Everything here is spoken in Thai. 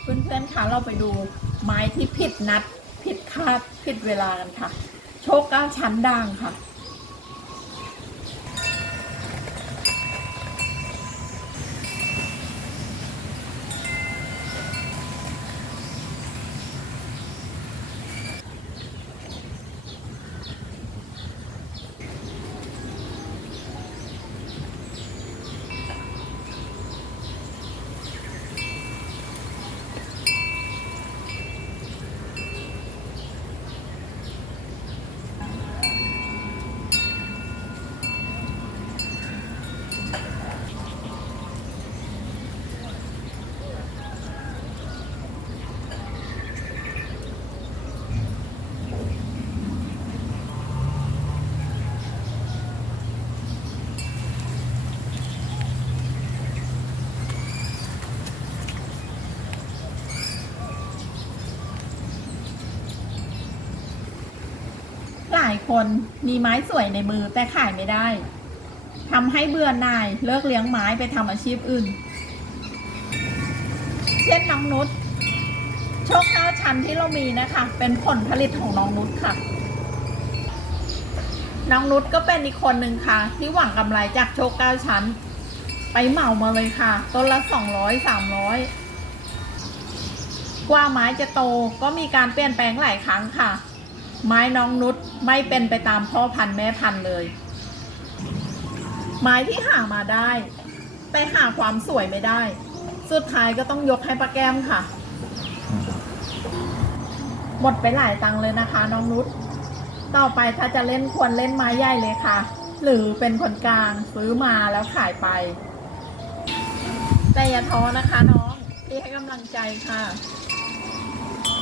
เพื่อนๆคะเราไปดูไม้ที่ผิดนัดผิดคาดผิดเวลากันค่ะ โชคเก้าชั้นด่างค่ะายคนมีไม้สวยในมือแต่ขายไม่ได้ทำให้เบื่อหน่ายเลิกเลี้ยงไม้ไปทำอาชีพอื่น เช่นน้องนุชโชคเก้าชั้นที่เรามีนะคะ เป็นผลผลิตของน้องนุชค่ะ น้องนุชก็เป็นอีกคนหนึ่งค่ะ ที่หวังกำไรจากโชคเก้าชั้น ไปเหมามาเลยค่ะ ต้นละสองร้อยสามร้อยกว่าไม้จะโตก็มีการเปลี่ยนแปลงหลายครั้งค่ะ ไม้น้องนุชไม่เป็นไปตามพ่อพันธุ์แม่พันธุ์เลย ไม้ที่หามาได้แต่หาความสวยไม่ได้ สุดท้ายก็ต้องยกให้ป้าแก้มค่ะ หมดไปหลายตังเลยนะคะ น้องนุชต่อไปถ้าจะเล่นควรเล่นไม้ใหญ่เลยค่ะ หรือเป็นคนกลางซื้อมาแล้วขายไป แต่อย่าท้อนะคะน้องที่ให้กำลังใจค่ะ